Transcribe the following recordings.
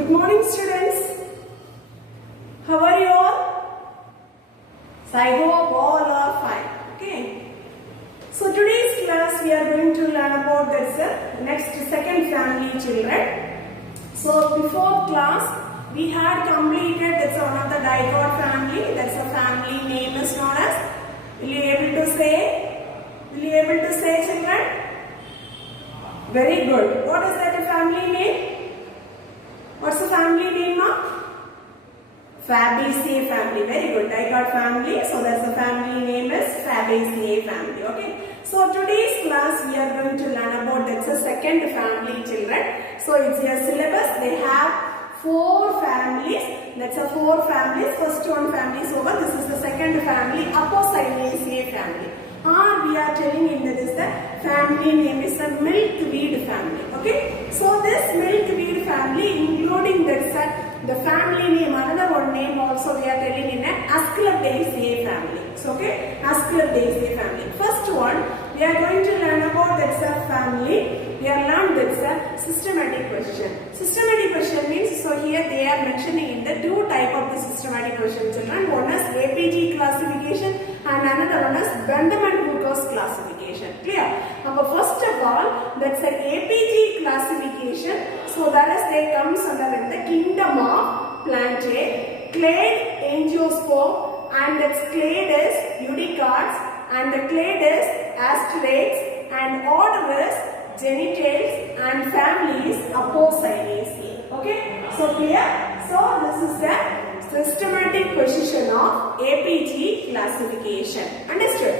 Good morning, students. How are you all? So I hope all are fine. Okay. So today's class we are going to learn about the next second family children. So before class we had completed that's one of the dicot family. That's a family name is known as. Will you able to say? Will you able to say, children? Very good. What is that family name? What's the family name now? Fabaceae family. Very good. Dicot family. So that's the family name is Fabaceae family. Okay. So today's class we are going to learn about that's the second family children. So it's your syllabus. They have 4 families. That's a 4 families. First one family is over. This is the second family, Apocynaceae family. Or we are telling in that is the family name is a milkweed family. Okay. So this milkweed family including that's the family name, another one name also we are telling in a Asclepiadaceae family. So okay, Asclepiadaceae family. First one we are going to learn about that's a family. We are learned that's a systematic question. Systematic question means so here they are mentioning in the 2 type of the systematic question children. One is APG classification and another one is Bentham and Hooker's classification. Clear? Now first of all that's an APG classification. So that is they comes under in the kingdom of Plantae, clade angiosperm, and its clade is Eudicots and the clade is Astrates and order is Genitales and family is Apocynaceae. Okay, so clear? So this is the systematic position of APG classification. Understood?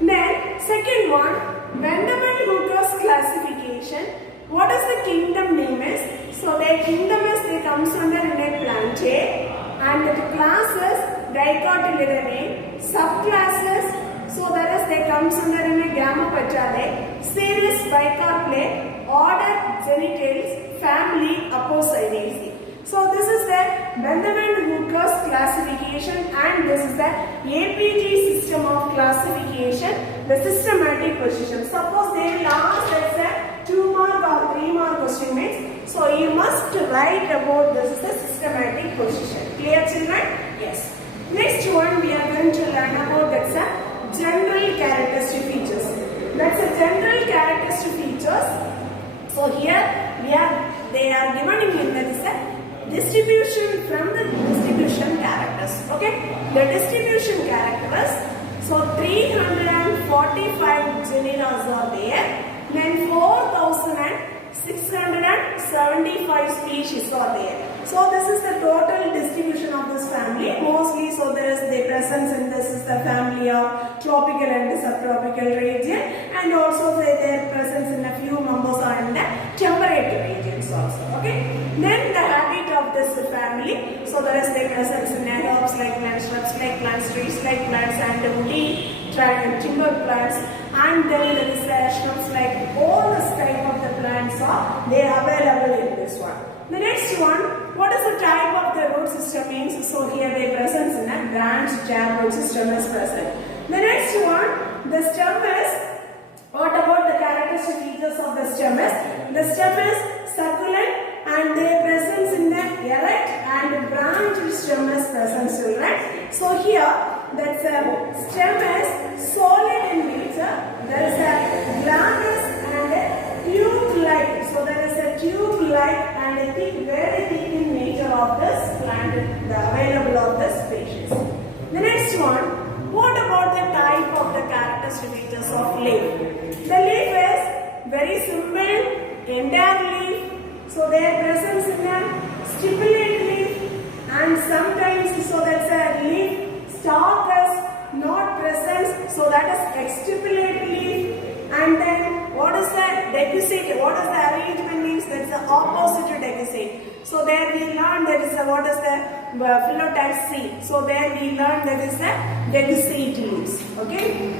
Then second one, Bentham and Hooker's classification. What is the kingdom name is? So their kingdom is they comes under in a Plantae and the classes Dicotyledonate, subclasses. So that is they comes under in a Gammopetalae, series Bicarpalae, order Genitales, family Apocynaceae. So this is the Bentham and Hooker's classification and this is the APG system of classification, the systematic position. Suppose they will ask let's say 2 mark or 3 mark question means, so you must write about this is the systematic position. Clear children? Yes. Next one we are going to learn about that's a general characteristic features. That's a general characteristic features. So here they are given in that is a distribution from the distribution characters. Okay, the distribution characters. So 345 genera are there. Then 4,675 species are there. So this is the total distribution of this family. Mostly, so there is the presence in this is the family of tropical and subtropical region, and also their presence in a few members are in the temperate regions also. Okay. Then the habit of this family. So there is the presence in herbs like plants, shrubs like plants, trees like plants, and woody timber plants, and then there is shrubs like all this type of the plants are they are available in this one. The next one, what is the type of the root system means? So here the presence in a branched jab root system is present. The next one, the stem is, what about the characteristic features of the stem is? The stem is succulent and their presence in the erect and branched stem is present children. So here that stem is solid in nature. There is a glabrous and a tube-like. So there is a tube-like and a thick, very thick in nature of this plant, the available of the species. The next one, what about the type of the characteristic features of leaf? The leaf is very simple, entire leaf. So their presence in a stipulate leaf, and sometimes so that's a leaf stalk is not present, so that is exstipulate leaf. And then what is the decussate? What is the arrangement means? That's the opposite to decussate. So there we learn that is what is the phyllotype C. So there we learn that is the decussate leaves. Okay.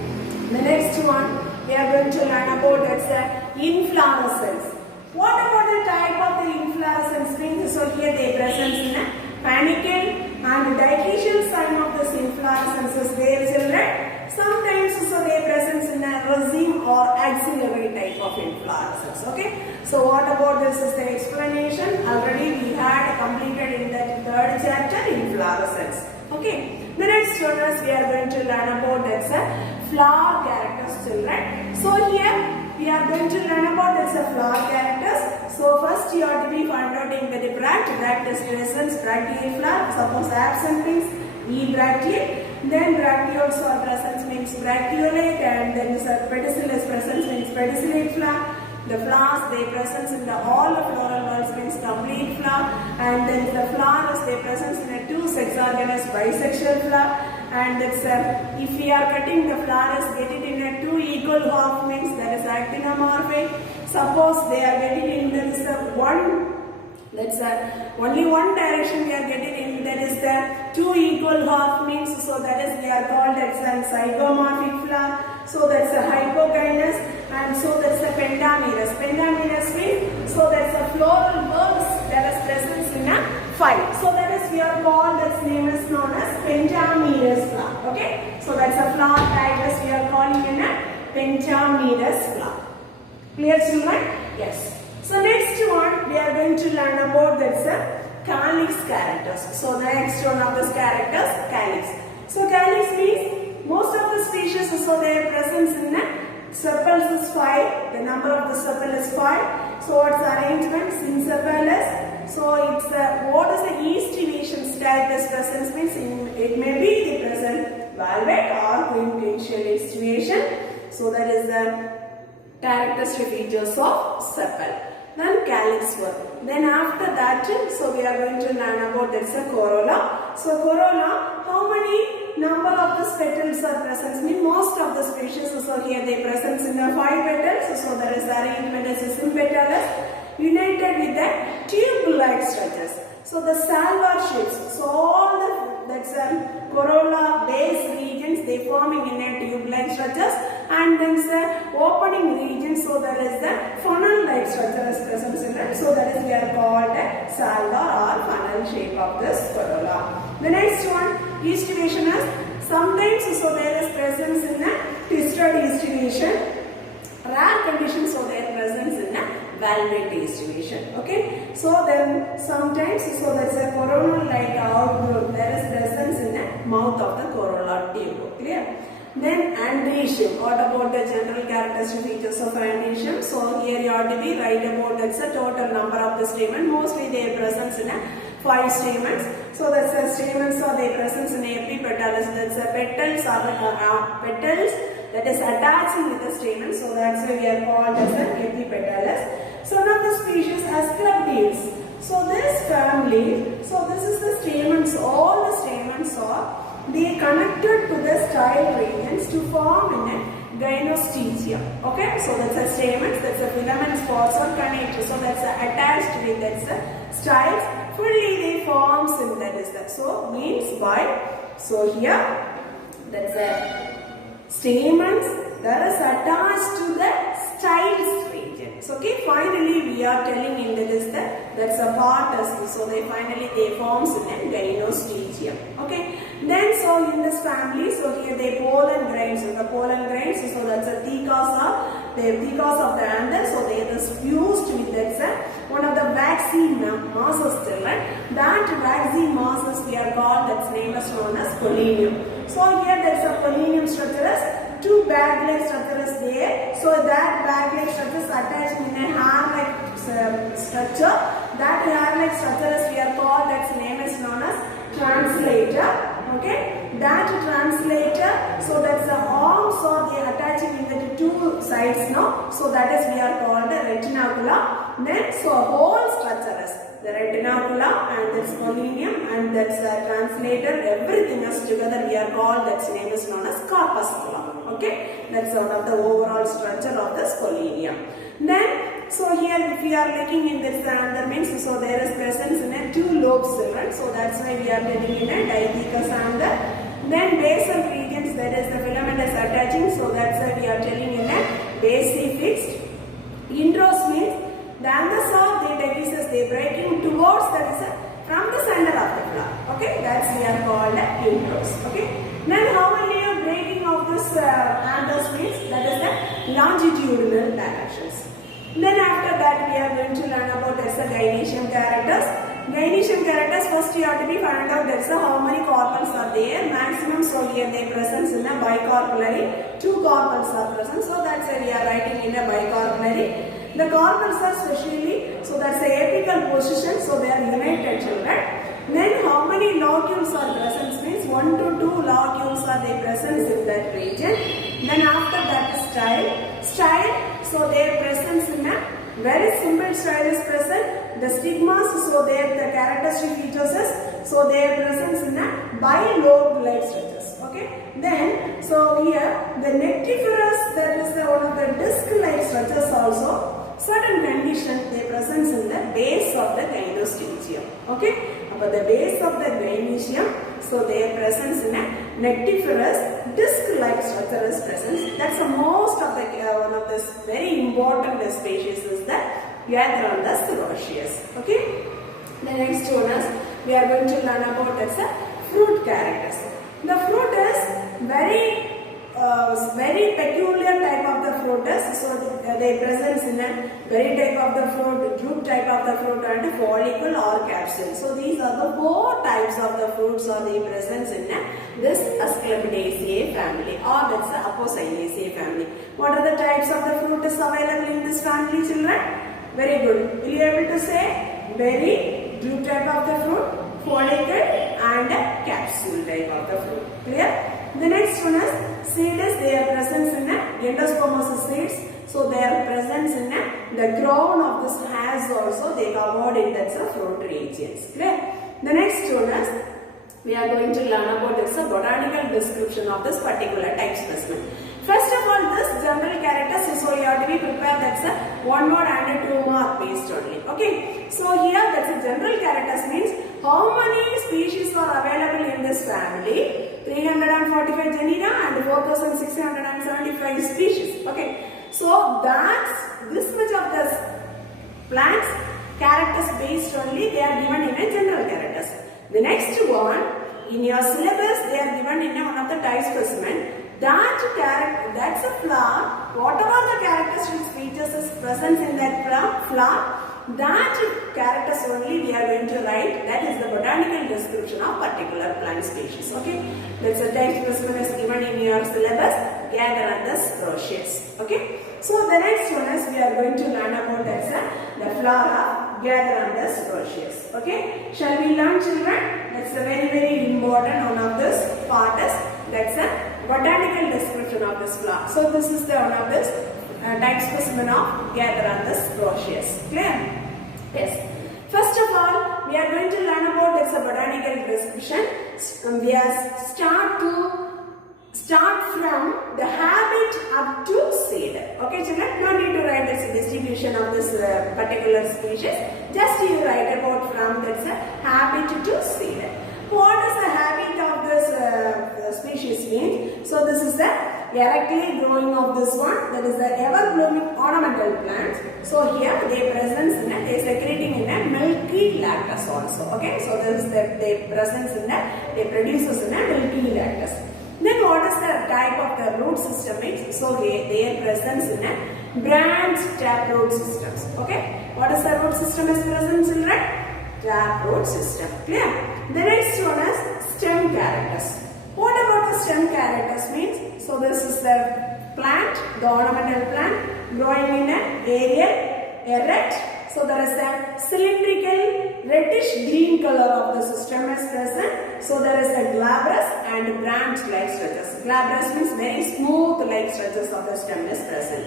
The next one we are going to learn about that's the inflorescence. What about the type of the inflorescence means? So here they presence in a panicle and the dication sign of this inflorescence is there children. Sometimes so their they present in a raceme or axillary type of inflorescence. Okay. So what about this is the explanation. Already we had completed in the third chapter inflorescence. Okay. The next one is we are going to learn about that's a flower characters, children. So here we are going to learn about that's a flower characters. So first you have to be find out in the bract is presence, bracteate flower. Suppose absent means ebracteate. Then bracteoles or presence means bracteolate, and then pedicel is presence means pedicellate flower. The flowers they presence in the all the floral worlds means complete flower, and then the flowers they presence in a two sex organelles bisexual flower, and that's if we are cutting the flowers get it in a two equal half means that is actinomorphic. Suppose they are getting in there is one, that's only one direction we are getting in, that is the two equal half means, so that is they are called as a zygomorphic flower. So that's a hypokynous, and so that's a pentamerous. Pentamerous means, so that's a floral bulbs that is present in a 5. So that is we are called, that's name is known as pentamerous flower. Okay. So that's a flower type as we are calling in a pentamerous flower. Clear, children? Yes. So next one we are going to learn about that's a calyx characters. So the next one of this characters, calyx. So calyx means most of the species, so their presence in the sepals is 5. The number of the sepal is 5. So its arrangement synsepalous. So it's what is the east status presence means it may be the present valvate or quintessential east. So that is the characteristic features of sepal. Then calyx one. Then after that, so we are going to learn about that's a corolla. So corolla, how many number of the petals are present? Mean most of the species, so here they present in the 5 petals. So there is arrangement as sympetals united with the tube-like structures. So the salvar shapes. So all the that's corolla base regions they forming in a tube-like structures, and then the opening region. So there is the funnel-like structure is present in it. So that is we are called a salvar or funnel shape of this corolla. The next one, eastivation is sometimes so there is presence in a twisted eastivation. Rare conditions, so their presence in a valvate eastivation. Okay. So then sometimes so that's a coronal like outgrowth. There is presence in the mouth of the corolla tube. Clear? Then androecium. What about the general characteristic features of androecium? So here you have to be right about that's the total number of the stamen. Mostly they presence in a 5 stamens. So that's the stamens are their presence in epipetalous. That's the petals are petals that is attaching with the stamen. So that's why we are called as an epipetalous. So one of the species Asclepiades. So this family, so this is the stamens. All the stamens are they connected to the style regions to form in a gynostegia. Okay, so that's a stamens, that's a filament spots or connected. So that's attached with that's a styles. Fully they forms in that is that. So means by, so here that's a stamens that is attached to the styles region. So okay, finally we are telling in that is that that's a part as so they finally they forms in a gynostegia. Okay. Then so in this family, so here they pollen grains. So the pollen grains, so that's a thecosa. They thecosa of the anther. So they are fused with that's one of the waxy masses children. That waxy masses we are called, that's name is known as pollinium. So here there is a pollinium structure as two bag-like structure is there. So that bag-like structure is attached in a hair-like structure. That hair-like structure is we are called, that's name is known as translator. Okay, that translator, so that's the arms or they attaching in the two sides now. So that is we are called the retinacula. Then so whole structure is the retinacula and that's pollinium and that's the translator. Everything is together we are called, that's name is known as corpuscula. Okay, that's one of the overall structure of this pollinium. Then so here if we are looking in this anther means so there is presence in a 2 lobes children. So that's why we are getting in a dithecous anther. Then basal regions, that is the filament is attaching. So that's why we are telling in a base fixed. Intros means the anthers of the dichosis they breaking towards that is from the center of the flower. Okay, that's we are called intros. Okay. Then how will you breaking of this anthers means that is the longitudinal directions. Then after that we are going to learn about the gynoecium characters. Gynoecium characters, first you have to be find out that's how many carpels are there. Maximum, so here they present in a bicarpellary. 2 carpels are present, so that's why we are writing in a bicarpellary. The carpels are specially, so that's the apical position, so they are united children. Then how many locules are present means 1 to 2 locules are they present in that region. Then after that style, so their presence in a very simple style is present. The stigmas, so their the characteristic features is, so their presence in a bilobe like structures. Okay. Then so here the nectiferous, that is the one of the disc like structures also. Certain condition they presence in the base of the gynostegium. Okay. But the base of the gynoecium, so their presence in a nectiferous disc-like structure is present. That's the most of the one of this very important species is the Gatheranthus roseus. Okay. The next one is we are going to learn about that's a fruit characters. The fruit is very peculiar type of the fruit is, so they present in a berry type of the fruit, drupe type of the fruit and follicle or capsule. So these are the 4 types of the fruits or they present in this Asclepidaceae family or that's the Apocynaceae family. What are the types of the fruit is available in this family children? Very good. Will you able to say berry, drupe type of the fruit, follicle and capsule type of the fruit. Clear? The next one is seeds. Their presence in endospermous seeds. So their presence in the crown of this hairs also they covered in that's a fruit regions. Clear? The next one is we are going to learn about this botanical description of this particular type specimen. First of all, this general characters, so you have to be prepared that's a 1 word and a 2 mark based only. Okay. So here that's a general characters means how many species are available in this family? 345 genera and 4675 species. Okay. So that's this much of the plants characters based only they are given in a general characters. The next one in your syllabus they are given in one of the type specimen. That's a flower. Whatever the characteristic features is present in that flower, that characters only we are going to write. That is the botanical description of particular plant species. Okay, that's a type specimen is given in your syllabus. Gatheranthus roseus. Okay, so the next one is we are going to learn about that's the flora of Gatheranthus roseus. Okay, shall we learn children? That's a very important one of this part is that's a botanical description of this flower. So this is the one of this type specimen of Gatheranthus roseus. Clear? Yes. First of all, we are going to learn about this botanical description. We are start from the habit up to seed. Okay, children, no need to write this distribution of this particular species. Just you write about from that's a habit to seed. What does the habit of this species mean? So this is the erectly growing of this one, that is the ever blooming ornamental plants. So here they presence in a, they secreting in a milky lactus also. Okay, so this is the they presence in a, they produces in a milky lactus. Then what is the type of the root system is? So their presence in a branched taproot systems. Okay, what is the root system is present children? Taproot system. Clear? The next one is stem characters. What about the stem characters means? So this is the plant, the ornamental plant growing in an aerial, erect. So there is a cylindrical reddish green color of the stem is present. So there is a glabrous and branch like structures. Glabrous means very smooth like structures of the stem is present.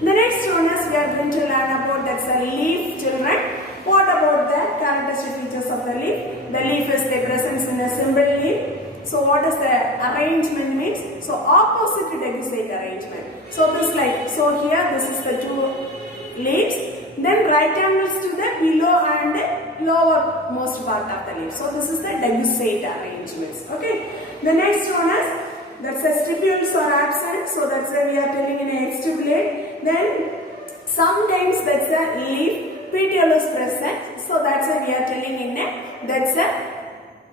The next one is we are going to learn about that's a leaf children. What about the characteristic features of the leaf? The leaf is the presence in a simple leaf. So what is the arrangement means? So opposite to decussate arrangement. So this like, so here this is the 2 leaves. Then right angles to the below and lower most part of the leaf. So this is the decussate arrangements. Okay. The next one is that's a stipules are absent. So that's why we are telling in a extubulate. Then sometimes that's a leaf petiole is present. So that's why we are telling in a that's a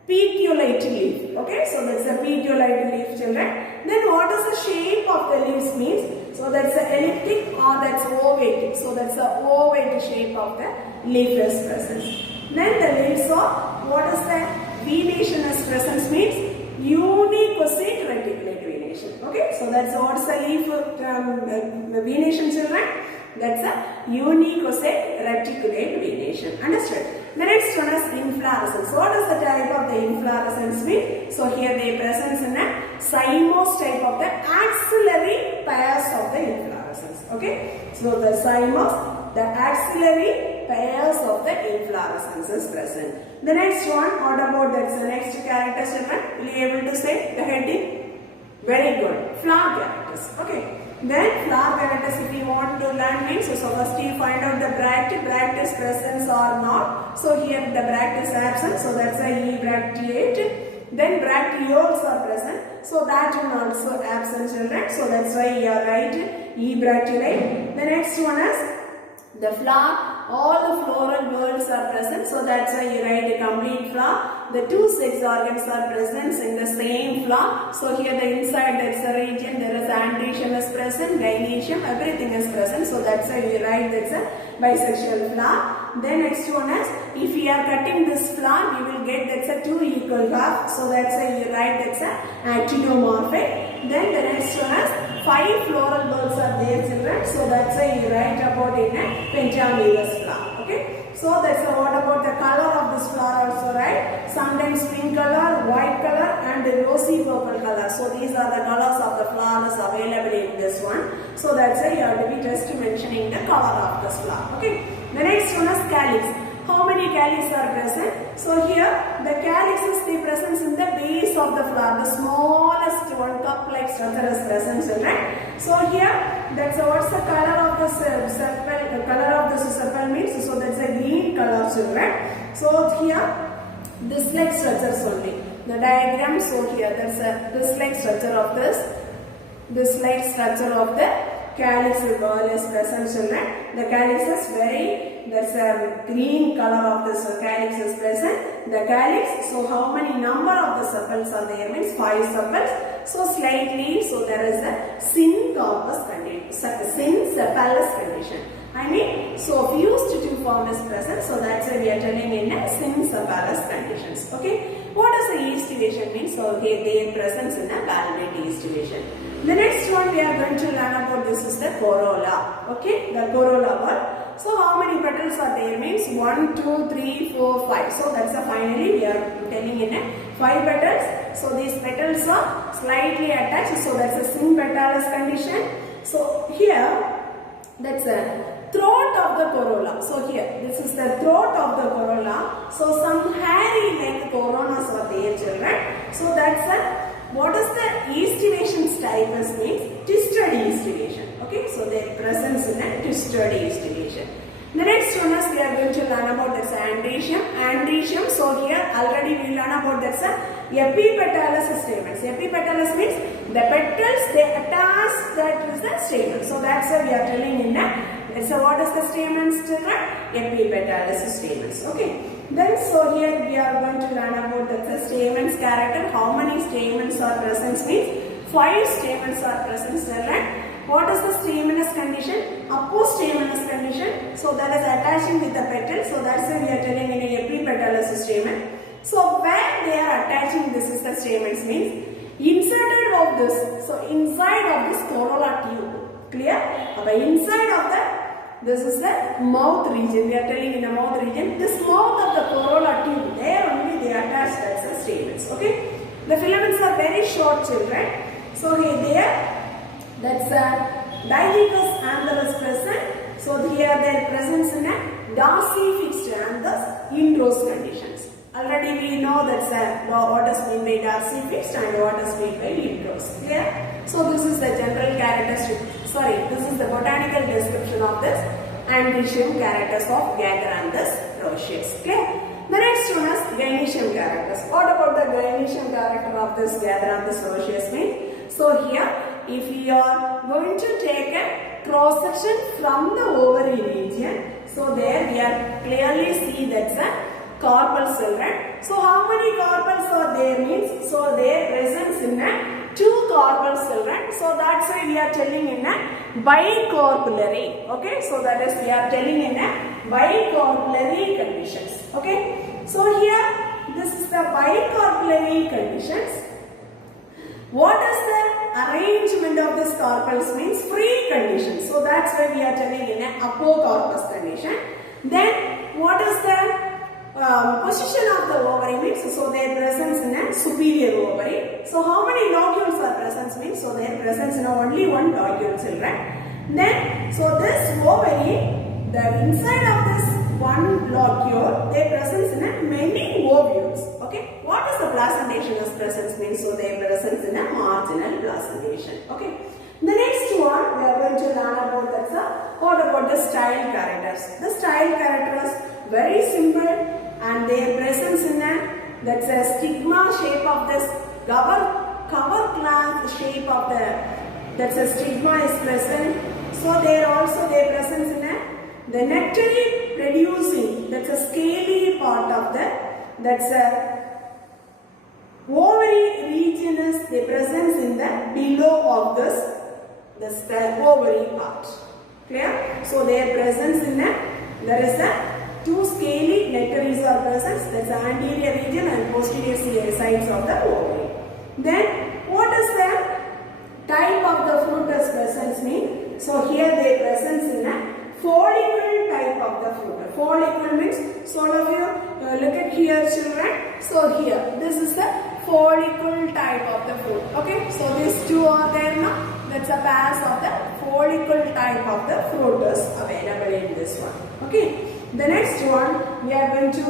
petiolate leaf. Okay, so that's a petiolate leaf, children. Then what is the shape of the leaves means? So that's the elliptic or that's ovate. So that's the ovate shape of the leaf is present. Then the leaves are, what is the venation is present means? Unicosate reticulate venation. Okay, so that's what is the leaf venation, children? That's a unicosate reticulate venation. Understood? The next one is inflorescence. What is the type of the inflorescence mean? So here they present in a cymose type of the axillary pairs of the inflorescence. Okay, so the cymose, the axillary pairs of the inflorescence is present. The next one, what about that's the next character, children? Will you able to say the heading? Very good. Flower characters. Okay. Then flower characters, if you want to learn means, so first you find out the bract is present or not. So here the bract is absent, so that's a ebracteate. Then bracteoles are present, so that one also absent, children. So that's why you are right, ebracteolate. The next one is the flower. All the floral whorls are present, so that's why you write a complete flower. The two sex organs are present in the same flower. So here the inside that's the region, there is androecium is present, gynoecium, everything is present. So that's why you write that's a bisexual flower. Then next one is, if we are cutting this flower, we will get that's a 2 equal half. So that's why you write that's a actinomorphic. Then the next one is 5 floral bulbs are there, children. So that's why you write about in a pentamerous flower. Okay. So that's what about the color of this flower also, right? Sometimes pink color, white color and rosy purple color. So these are the colors of the flowers available in this one. So that's why you have to be just mentioning the color of this flower. Okay. The next one is calyx. How many calyx are present? So here the calyx is the presence in the base of the flower. The smallest one cup-like structure is present, children. So here that's what's the color of the sepal. The color of the sepal means, so that's a green color, children. So here this like structures only. The diagram. So here that's a this like structure of this like structure of the calyx is present, children. The calyx is that's a green color of this calyx is present. The calyx, so how many number of the sepals are there means 5 sepals. So slightly, so there is a syncorpus condition, synsepalous condition. I mean, so fused tube form is present. So that's why we are telling in a synsepalous conditions. Okay. What does the yeast division mean? So their presence in a validate yeast division. The next one we are going to learn about this is the corolla. Okay, the corolla one. So how many petals are there means 1, 2, 3, 4, 5. So that's finally we are telling in a 5 petals. So these petals are slightly attached. So that's a sympetallous condition. So here that's a throat of the corolla. So here this is the throat of the corolla. So some hairy like coronas are there, children. So that's a what is the yeast division type is means twisted yeast division. Okay, so their presence in a twisted yeast division. The next one is we are going to learn about this androecium. Androecium. So here already we learn about this epipetalous stamens. Epipetalous means the petals they attach that is the stamen. So that's why we are telling in that. So what is the stamens, children? Epipetalous stamens. Okay. Then so here we are going to learn about the stamens character. How many stamens are present means 5 stamens are present, children. What is the staminous condition? Apostaminous condition. So that is attaching with the petal. So that's why we are telling in a epipetalous stamen. So where they are attaching this is the stamens means inserted of this. So inside of this corolla tube. Clear? But inside of the this is the mouth region. We are telling in the mouth region. This mouth of the corolla tube, there only they attach that's the stamens. Okay. The filaments are very short, children. So here there, that's a dihecous anther is present. So here their presence in a dorsifixed and thus inrose conditions. Already we know that's what is meant by dorsifixed and what is meant by inrose. Clear? So this is the general characteristic. Sorry, this is the botanical description of this androecium characters of Gatheranthus rosceus. Clear? The next one is gynoecium characters. What about the gynoecium character of this Gatheranthus rosceus means? So here, if we are going to take a cross section from the ovary region, so there we are clearly see that's a carpels children. So how many carpels are there means, so their presence in a 2 carpels children. So that's why we are telling in a bicarpellary. Okay, so that is we are telling in a bicarpellary conditions. Okay, so here this is the bicarpellary conditions. What is the arrangement of this carpels means free condition. So that's why we are telling in a apocarpus condition. Then what is the position of the ovary means, so their presence in a superior ovary. So how many locules are present means, so their presence in only 1 locule children. Then so this ovary, the inside of this 1 locule, their presence in a many ovules. Okay, what is the placentation as presence means, so their presence in a marginal placentation. Okay, the next one we are going to learn about that. What about the style characters? The style characters very simple, and their presence in a, that's a stigma shape of this cover gland shape of the, that's a stigma is present. So there also their presence in a, the nectary producing, that's a scaly part of the, that's a ovary region is the presence in the below of this ovary part. Clear? So their presence in a, there is a 2 scaly nectaries are present, that's the anterior region and posterior sides of the ovary. Then what is the type of the fruitus presence mean? So here they presence in a follicle type of the fruit. Follicle means, so all of you look at here children. So here this is the follicle type of the fruit. Okay, so these 2 are there now. That's a pairs of the follicle type of the fruitus available in this one. Okay. The next one we are going to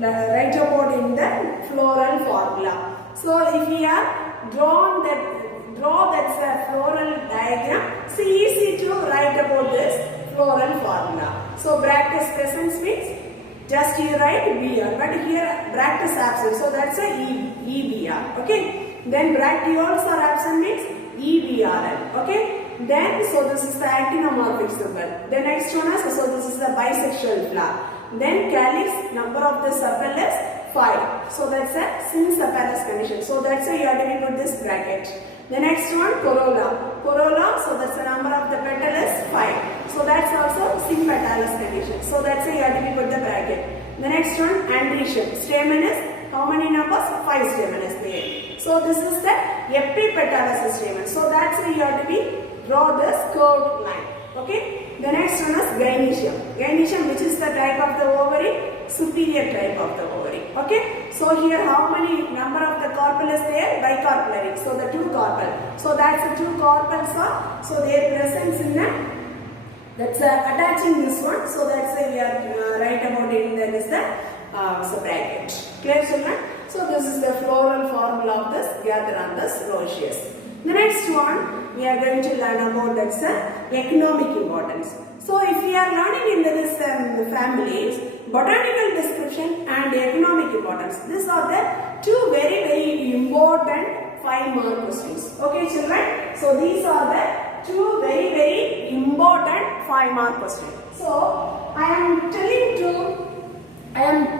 write about in the floral formula. So if we are draw that's a floral diagram, it's easy to write about this floral formula. So Bracteus presence means just you write BR, but here Bracteus absent, so that's a EBR. Okay. Then bracteoles are absent means EBRL. Okay. Then, so this is the actinomorphic symbol. The next one is, so this is the bisexual flower. Then calyx, number of the sepal is 5. So that's a synsepalous condition. So that's why you have to put this bracket. The next one, corolla. Corolla, so that's the number of the petal is 5. So that's also sympatalous condition. So that's why you have to put the bracket. The next one, andrecium. Stamen is, how many numbers? 5 stamen is there. So this is the epipetalous stamen. So that's why you have to draw this curved line. Okay. The next one is gynoecium. Gynoecium, which is the type of the ovary? Superior type of the ovary. Okay. So here how many number of the carpel is there? Bicarpellary. So the 2 carpel. So that's the 2 carpels are. So their presence in the, that's attaching this one. So that's why we are write about it. That is the bracket. Clear children? So this is the floral formula of this Gatheranthus rosceus. The next one we are going to learn about, that's economic importance. So if we are learning in this families, botanical description and economic importance, these are the 2 very important 5-mark questions. Okay children, so these are the 2 very important 5-mark questions. So I am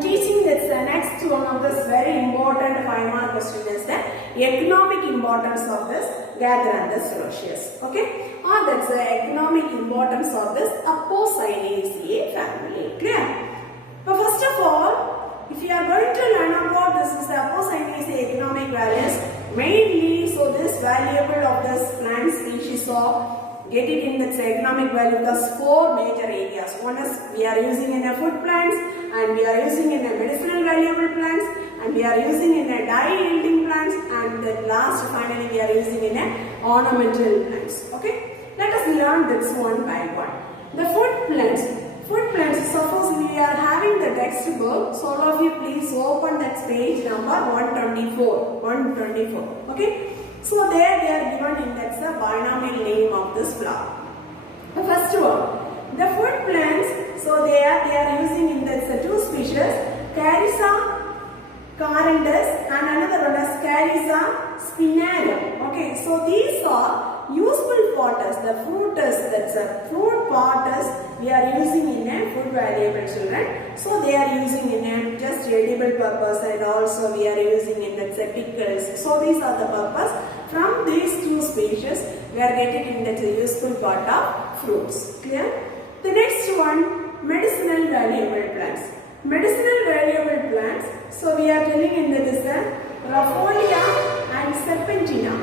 teaching this next one of this very important 5-mark question is the economic importance of this Gatheranthus rosceus. Okay, or that's the economic importance of this Apocynaceae family. Clear? But first of all, if you are going to learn about this is the Apocynaceae economic values, mainly so this valuable of this plant species or get it in the economic value, thus 4 major areas. One is we are using in a food plants, and we are using in a medicinal valuable plants, and we are using in a dye yielding plants, and the last finally we are using in a ornamental plants. Okay, let us learn this one by one. The food plants. Food plants, suppose we are having the textbook, so all of you please open that page number 124. Okay. So there they are given in that's the binomial name of this flower. The first one, the food plants, so they are using in that's the 2 species, Carissa carandus and another one is Carissa spinellum. Okay, so these are useful potters, the fruitus, that's a fruit potters we are using in a food valuable children. So they are using in a just edible purpose, and also we are using in the pickles. So these are the purpose. From these two species we are getting in the useful part of fruits. Clear? The next one, medicinal valuable plants. Medicinal valuable plants. So we are telling in this Rafflesia and Serpentina.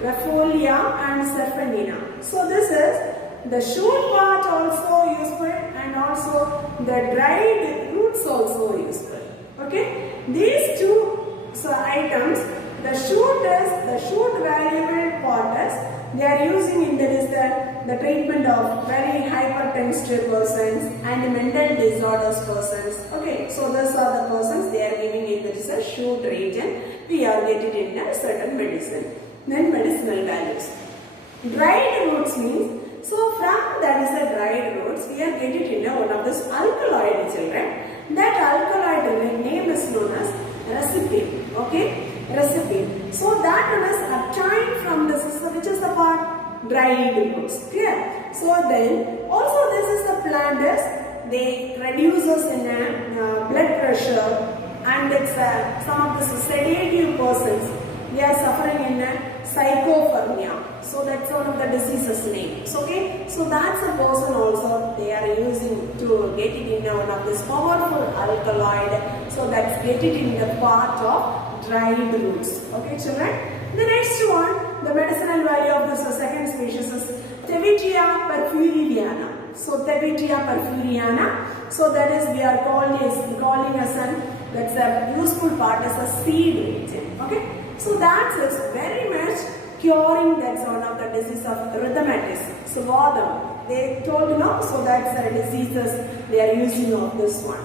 Rafflesia and Serpentina. So this is the shoot part also useful, and also the dried roots also useful. Okay, these two items, the shoot valuable part is they are using in the treatment of very hypertensive persons and mental disorders persons. Okay, so those are the persons they are giving in this shoot region. We are getting in a certain medicine. Then medicinal values. Dried roots means, so from that is the dried roots we are getting in one of this alkaloid, children. That alkaloid name is known as recipe. Okay, recipe. So that one is obtained from this, which is the part dried roots. Clear? So then also this is the plant is they reduces in blood pressure, and it's some of the sedative persons they are suffering in psychophrenia. So that's one of the diseases names. Okay, so that's a person also they are using to get it in one of this powerful alkaloid. So that's get it in the part of dried roots. Okay, children. The next one, the medicinal value of this second species is Tevitia purpureana. So Tevitia purpureana. So that is we are calling as an that's a useful part as a seed region. Okay, so that is very much curing that's one of the disease of rheumatism. So Vadam, they told so that's the diseases they are using of this one.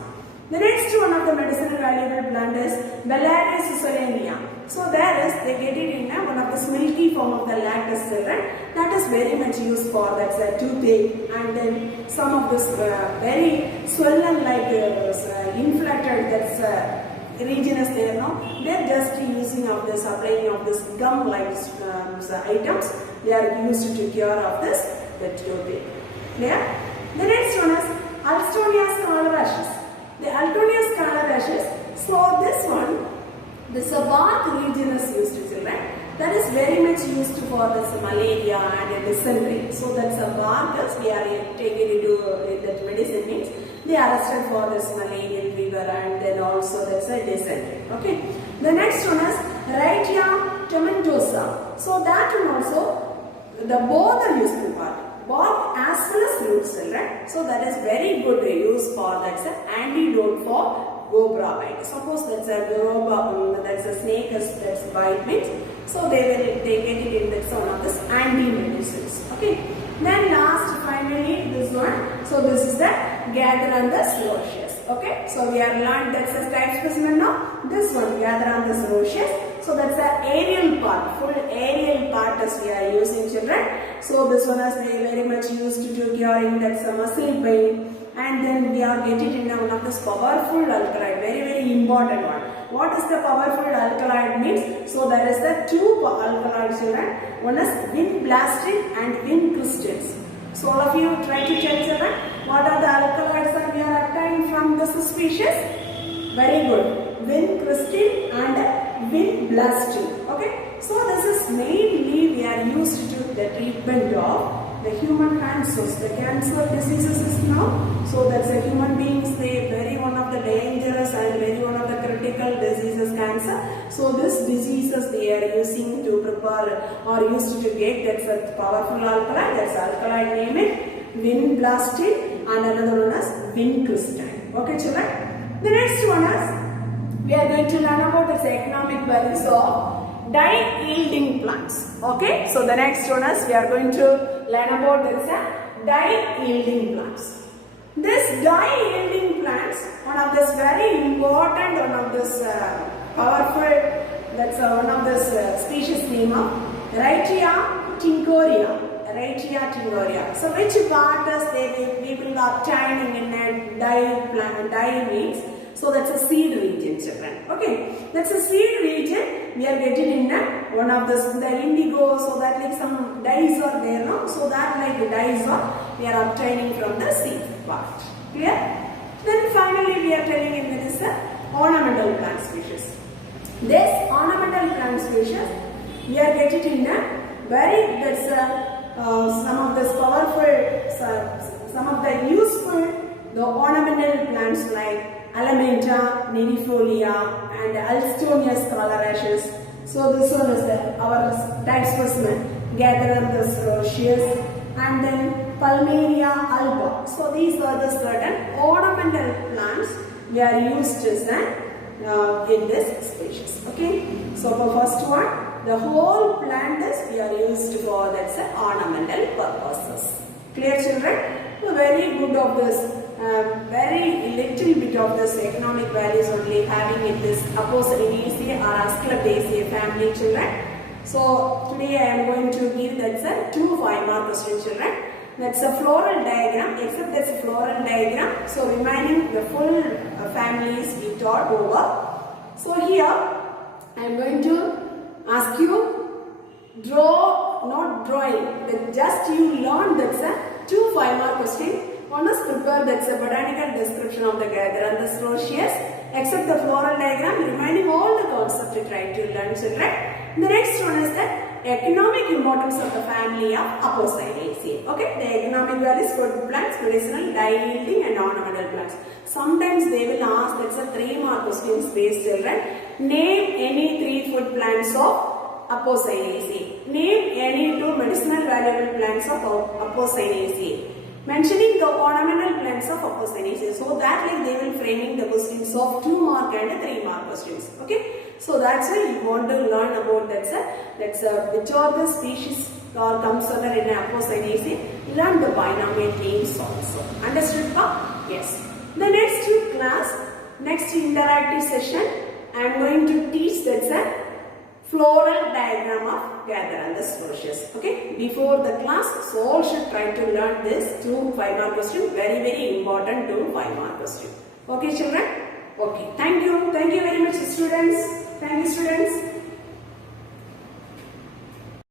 The next one of the medicinal valuable plant is Bellaris solania. So there is they get it in one of the milky form of the lactus, children. That is very much used for that's a toothache, and then some of this very swollen like inflated that's region is there now. They are just using of this applying of this gum like items. They are used to cure of this the toothache. Clear? The next one is Alstonia scaleraceus. The Alstonia scaleraceus. So this one, this bark region is used to children. That is very much used for this malaria and dysentery. So that's a bark we are taking into that medicine means they are arrested for this malarial fever, and then also that's a dysentery. Okay. The next one is Rhytia tomentosa. So that one also the both are useful part. Bark as well as roots, children. So that is very good use for that's an antidote for cobra bite. Suppose that's a cobra, that's a snake that's bite means, so they get it in that's one of this anti-medicines. Okay. Then last finally this one. So this is the Gatheranthus roseus. Okay. So we have learned that's a type specimen now. This one Gatheranthus roseus. So that's the aerial part, full aerial part as we are using, children. So this one is very much used to curing that's a muscle pain. And then we are getting in one of this powerful alkaloid, very important one. What is the powerful alkaloid means? So there is the two alkaloids, children. One is vinblastin and vincrystins. So all of you try to tell, children, what are the alkaloids that we are obtaining from this species? Very good. Vincrystin and vinblastin. Okay. So this is mainly we are used to the treatment of the human cancers, the cancer diseases is now. So that's a human beings, they very one of the dangerous and very one of the critical diseases, cancer. So this diseases they are using to prepare or used to get that's a powerful alkaloid. That's alkaloid name it vinblastin, and another one is vincrystin. Okay, children. The next one is we are going to learn about the economic values of dye-yielding plants. Okay, so the next one is we are going to learn about this dye-yielding plants. This dye-yielding plants, one of this very important, one of this powerful, that's one of this species name of Rhytia tincoria. Rhytia tincoria. So which part is we will obtain in a dye means? So that's a seed region, children. Okay, that's a seed region. We are getting in one of the indigo. So that like some dyes are there now. So that like the dyes are we are obtaining from the seed part. Clear? Then finally we are telling in this is ornamental plant species. This ornamental plant species we are getting in a very, some of the powerful, some of the useful the ornamental plants like Alamenta, Nerifolia and Alstonia scholaraceus. So this one is our type specimen, Gatheranthus roscius, and then Palmeria alba. So these are the certain ornamental plants we are used as in this species. Okay. So for first one, the whole plant is we are used for ornamental purposes. Clear, children? So very good of this. Very little bit of this economic values only having in this Apocynaceae or Asclepiaceae family, children. So today I am going to give two 5-mark question, children. That's a floral diagram, except that's a floral diagram. So remaining the full families we taught over. So here I am going to ask you draw, not drawing, just you learn two 5-mark question. One is prepare a botanical description of the Gatheranthus roscius, except the floral diagram, reminding all the concepts you try to learn, children. The next one is the economic importance of the family of Apocynaceae. Okay, the economic values for plants, medicinal, dye-yielding and ornamental plants. Sometimes they will ask, that's a 3-mark questions based, children. Name any 3 food plants of Apocynaceae. Name any 2 medicinal valuable plants of Apocynaceae. Mentioning the ornamental plants of Apocynaceae. So that like they will framing the questions of 2-mark and 3-mark questions. Okay. So that's why you want to learn about which are the species or comes under in Apocynaceae. Learn the binomial names also. Understood? Yes. The next class, next interactive session, I am going to teach floral diagram of Gatheranthus roscius. Okay. Before the class, so all should try to learn this 2 5-mark question. Very, very important 2 5-mark question. Okay, children? Okay. Thank you. Thank you very much, students. Thank you, students.